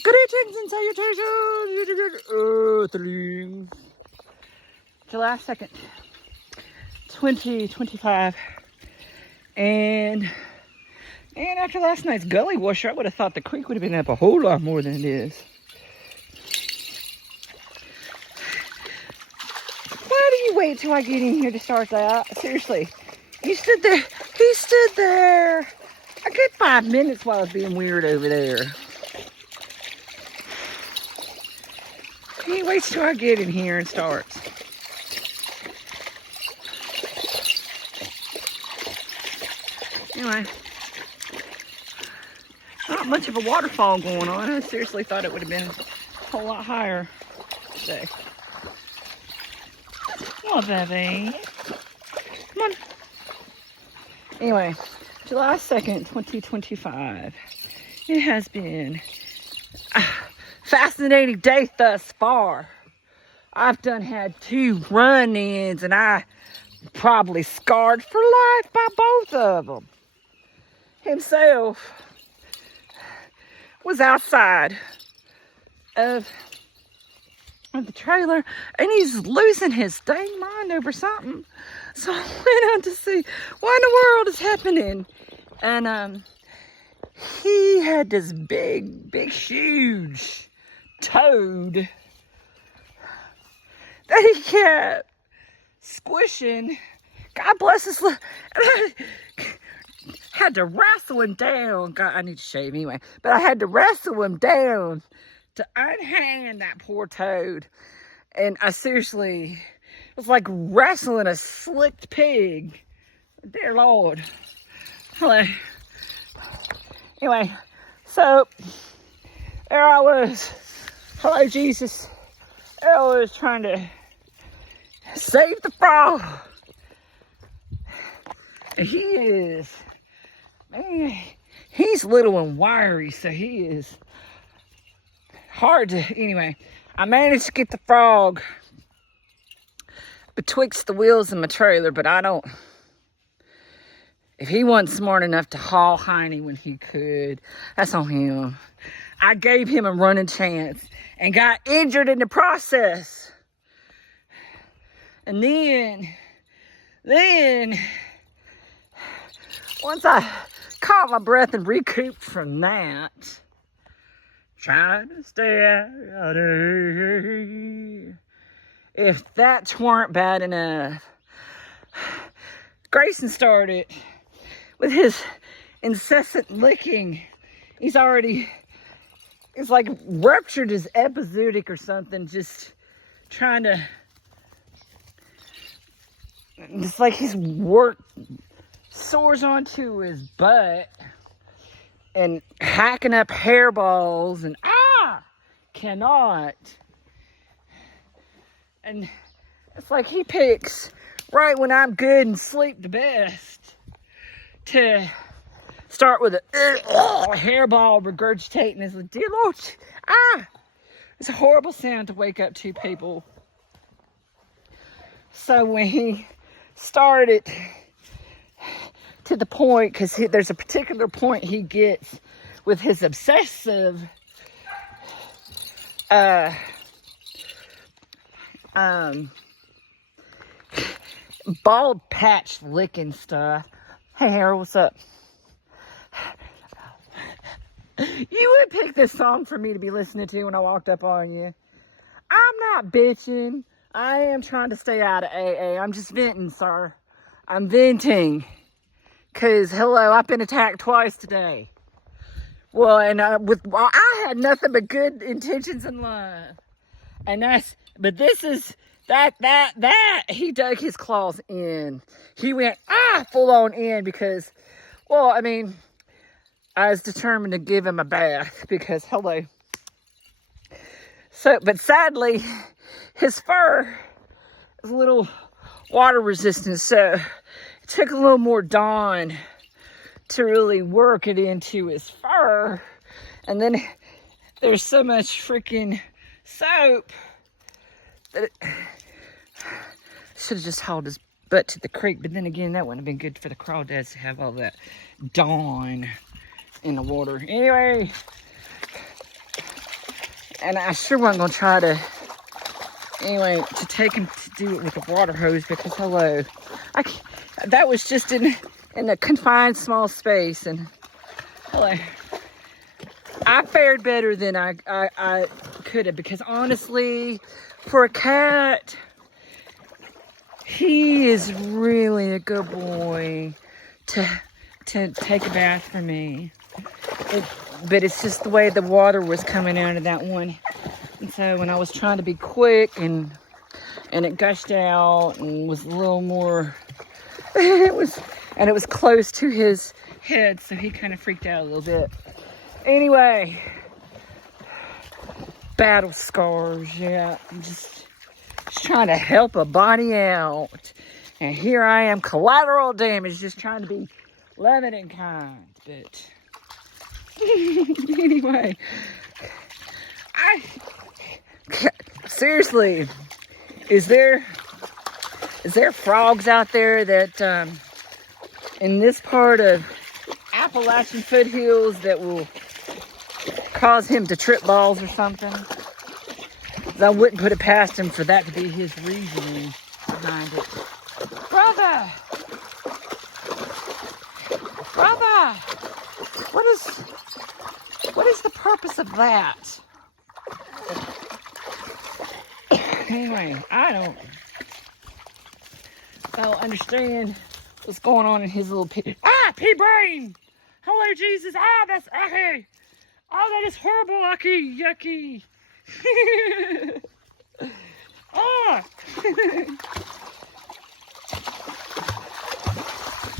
Greetings and salutations, Earthlings. July 2nd, 2025. And after last night's gully washer, I would have thought the creek would have been up a whole lot more than it is. Why do you wait till I get in here to start that? Seriously. You stood there. He stood there a good 5 minutes while I was being weird over there. He waits till I get in here and starts. Anyway, not much of a waterfall going on. I seriously thought it would have been a whole lot higher today. Oh, baby. Come on. Anyway, July 2nd, 2025. It has been a fascinating day thus far. I've had 2 run-ins and I probably scarred for life by both of them. Himself was outside of the trailer and he's losing his dang mind over something. So I went out to see what in the world is happening. And he had this big, huge toad that he kept squishing. God bless his little... had to wrestle him down. God, I need to shave anyway. But I had to wrestle him down to unhand that poor toad. And I seriously... it was like wrestling a slicked pig. Dear Lord. Hello. Anyway, so there I was. Hello, Jesus. I was trying to save the frog. And he is, man, he's little and wiry, so he is hard to, anyway, I managed to get the frog betwixt the wheels of my trailer, but I don't, if he wasn't smart enough to haul Heine when he could, that's on him. I gave him a running chance and got injured in the process. And then, once I caught my breath and recouped from that, trying to stay out of here. If that weren't bad enough, Grayson started with his incessant licking. It's like ruptured his epizootic or something, just trying to, it's like his work soars onto his butt and hacking up hairballs and cannot. And it's like he picks right when I'm good and sleep the best to start with a hairball regurgitating. It's like, dear Lord, it's a horrible sound to wake up to, people. So when he started to the point, because there's a particular point he gets with his obsessive bald patch licking stuff. Hey Harold, what's up? You would pick this song for me to be listening to when I walked up on you. I'm not bitching. I am trying to stay out of AA. I'm just venting, sir. I'm venting. Because, hello, I've been attacked twice today. Well, and I had nothing but good intentions in life. And but this is, he dug his claws in. He went, full on in because, well, I mean, I was determined to give him a bath because, hello. So, but sadly, his fur is a little water resistant, so it took a little more Dawn to really work it into his fur. And then there's so much freaking soap that it should have just hauled his butt to the creek. But then again, that wouldn't have been good for the crawdads to have all that Dawn in the water. Anyway, And I sure wasn't going to try to, anyway, to take him to do it with a water hose because, hello, that was just in a confined small space. And, hello, I fared better than I could have because, honestly, for a cat, he is really a good boy to take a bath for me. But it's just the way the water was coming out of that one. And so when I was trying to be quick and it gushed out and was a little more, it was close to his head, so he kind of freaked out a little bit. Anyway, battle scars, yeah. I'm just trying to help a body out. And here I am, collateral damage, just trying to be loving and kind. But anyway, seriously, is there frogs out there that in this part of Appalachian foothills that will cause him to trip balls or something? I wouldn't put it past him for that to be his reasoning behind it. Brother, what is the purpose of that? Anyway, I don't understand what's going on in his little pea brain. Hello, Jesus. That's okay. Oh, that is horrible, yucky.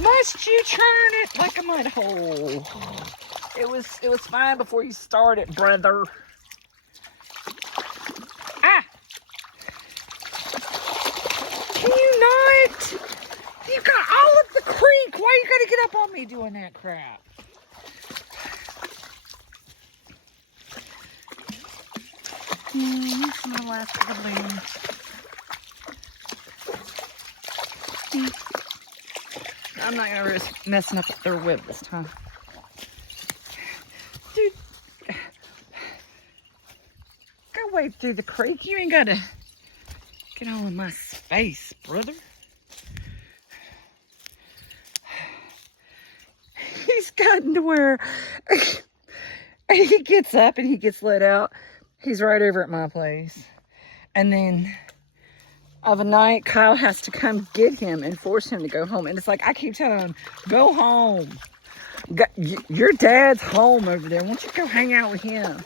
Must you turn it like a mud hole? It was fine before you started, brother. Can you not? You got all of the creek. Why you gotta get up on me doing that crap? This is my last cuddling. I'm not gonna risk messing up their web this time. Dude, go wade through the creek. You ain't gotta get all in my space, brother. He's gotten to where he gets up and he gets let out. He's right over at my place. And then of a night, Kyle has to come get him and force him to go home. And it's like, I keep telling him, go home. Your dad's home over there. Why don't you go hang out with him?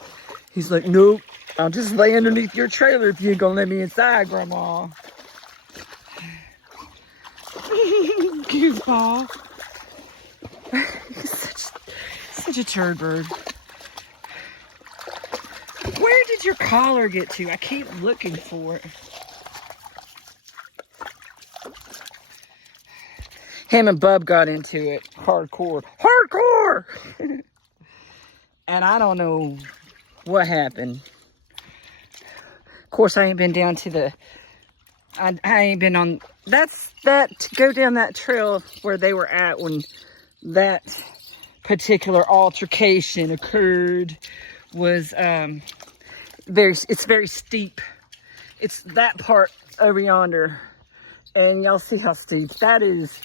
He's like, nope. I'll just lay underneath your trailer if you ain't gonna let me inside, Grandma. Goofball. He's such a turd bird. Where did your collar get to? I keep looking for it. Him and Bub got into it. Hardcore. And I don't know what happened. Of course, I ain't been down to the... I ain't been on... To go down that trail where they were at when that particular altercation occurred was... it's very steep. It's that part over yonder. And y'all see how steep that is.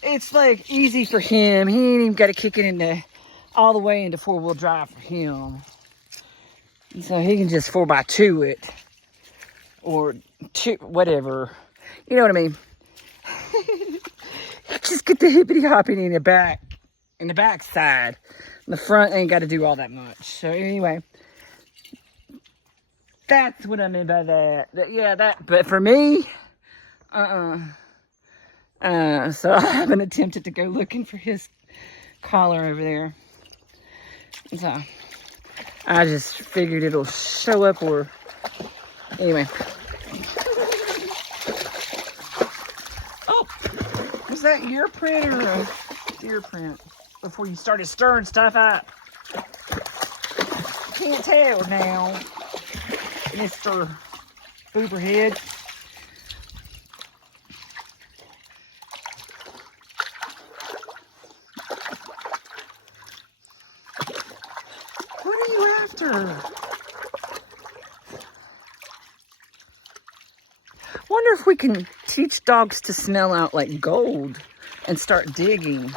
It's like easy for him. He ain't even got to kick it all the way into 4-wheel drive for him. And so he can just 4x2 it. Or whatever. You know what I mean? Just get the hippity hopping in the back side. The front ain't got to do all that much. So anyway, that's what I mean by that. But for me, so I haven't attempted to go looking for his collar over there. So I just figured it'll show up or anyway. Oh, was that your print or a deer print? Before you started stirring stuff up. Can't tell now, Mr. Booberhead. What are you after? Wonder if we can teach dogs to smell out like gold and start digging.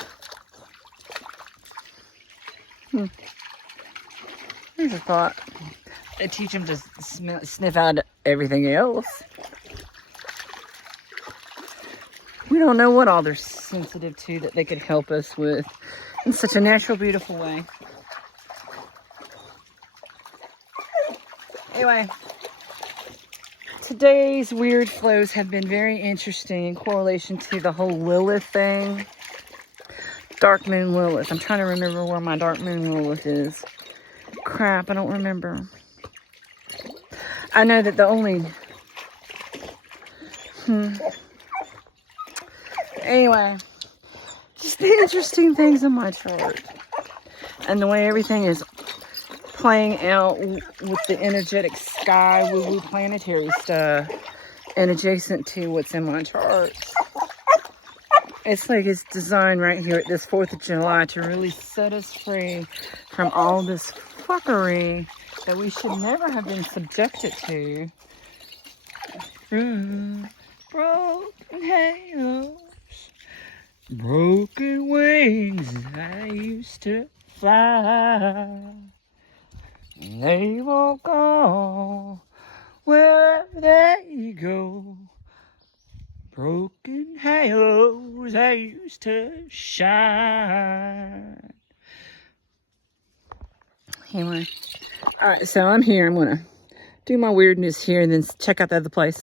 Here's a thought. They teach them to sniff out everything else. We don't know what all they're sensitive to that they could help us with in such a natural, beautiful way. Anyway, today's weird flows have been very interesting in correlation to the whole Lilith thing. Dark Moon Lilith. I'm trying to remember where my Dark Moon Lilith is. Crap, I don't remember. I know that the only... Anyway, just the interesting things in my chart. And the way everything is playing out with the energetic sky, woo-woo planetary stuff. And adjacent to what's in my charts. It's like it's designed right here at this 4th of July to really set us free from all this fuckery that we should never have been subjected to. Broken halos, broken wings, I used to fly. They won't go wherever they go. Broken halos, I used to shine. Anyway, alright, so I'm here. I'm gonna do my weirdness here and then check out the other place.